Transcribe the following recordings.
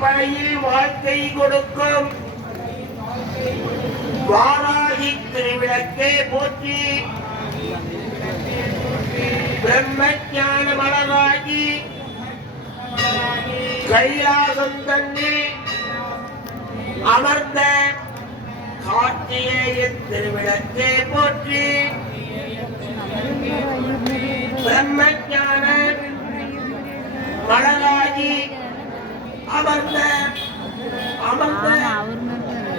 பனையில் வாழ்க்கை கொடுக்கும் வாராகி திருவிளக்கே போற்றி. பிரம்மஞான மலராகி கைலாசம் தன்னில் அமர்ந்த கார்த்திகேய திருவிளக்கே போற்றி. பிரம்மஞான மலராகி அமர்ந்த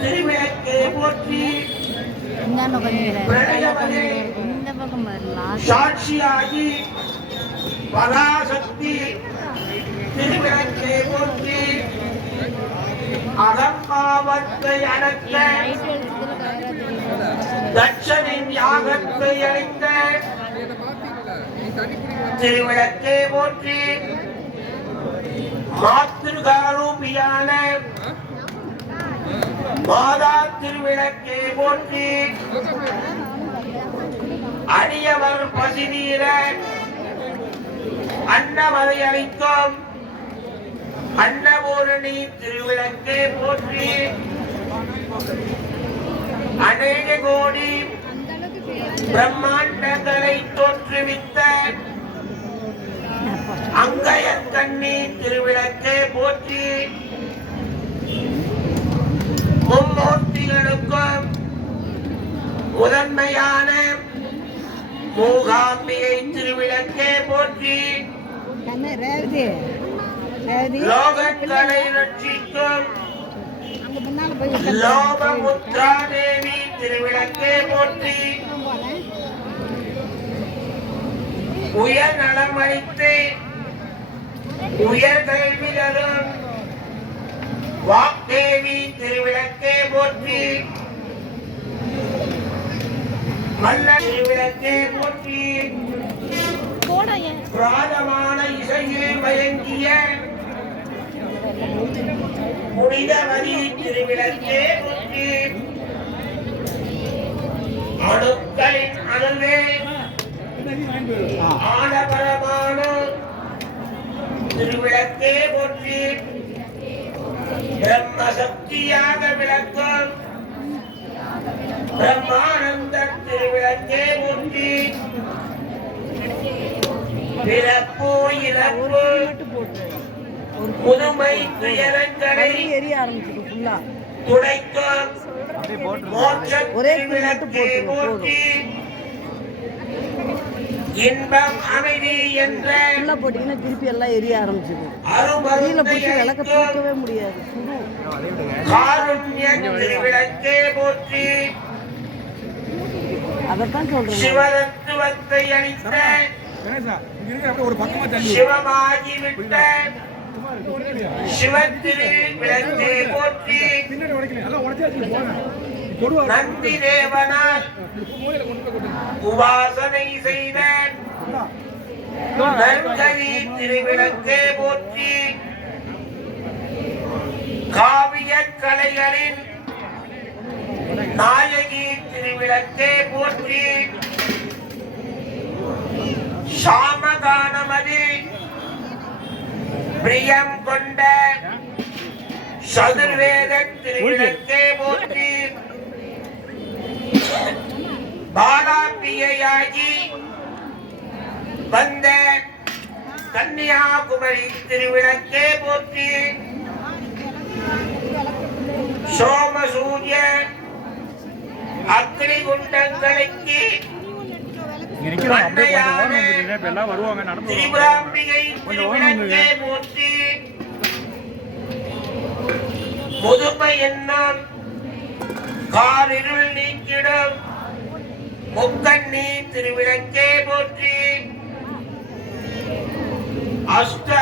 திருவிளக்கே போற்றி. சாட்சியாகி பராசக்தி திருவிளக்கே போற்றி. அகம்பாவத்தை அடக்க தட்சனின் யாகத்தை அளித்த திருவிளக்கே போற்றி. மாத்திருகாரூபியான மாதா திருவிளக்கே போற்றி. அடியவர் பசிதீர அன்னமதை அளிக்கும் அன்னபூரணி திருவிளக்கே போற்றி. அநேக கோடி பிரம்மாண்டங்களை தோற்றுவித்த அங்கயக்கண்ணி திருவிளக்கே போற்றி. மும்மூர்த்திகளுக்கும் முதன்மையான மூகாம்பிகை திருவிளக்கே போற்றி. லோகங்களை ரட்சிக்கும் லோகமுத்ரா தேவி திருவிளக்கே போற்றி. உயர் நலம் அளித்து உயர் கல்வி தரும் வாக்தேவி திருவிளக்கே போற்றி. மல்ல திருவிளக்கே போற்றி. பிராதமான இசையில் மயங்கிய புனிதவதி திருவிளக்கே போற்றி. அணுக்களின் அணுவே ஆடபரமான திருவிளக்கே போற்றி. பிரம்மசக்தியாக விளக்கும் பிரம்மானந்த திருவிளக்கே போற்றி. பிறப்பு இறப்பு புதுமை துயரங்களை துடைக்கும் மோட்ச திருவிளக்கே போற்றி. இன்பம் அமைதி என்ற திருப்பி எல்லாம் எரிய ஆரம்பிச்சது. விளக்க தூக்கவே முடியாது. காருண்ய திருவிளக்கே போற்றி. அதைத்தான் சொல்றேன். சிவதத்துவத்தை அளித்த சிவமாகிவிட்ட சிவத்திருவிளக்கே போற்றி. நந்தி தேவனால் உபாசனை செய்த நற்கதி திருவிளக்கே போற்றி. காவிய கலைகளின் நாயகி திருவிளக்கே போற்றி. சாமகானமதில் பிரியம் கொண்ட சதுர்வேத திருவிளக்கே போற்றி. பாலாம்பிகையாகி வந்த கன்னியாகுமரி திருவிளக்கே போற்றி. சோமசூரிய அக்னி குண்டங்களுக்கு திரிபுராம்பிகை திருவிளக்கே போற்றி. முதுமை என்னும் காரிருள் நீக்கிடும் முக்கண்ணி திருவிளக்கே போற்றி. அஷ்ட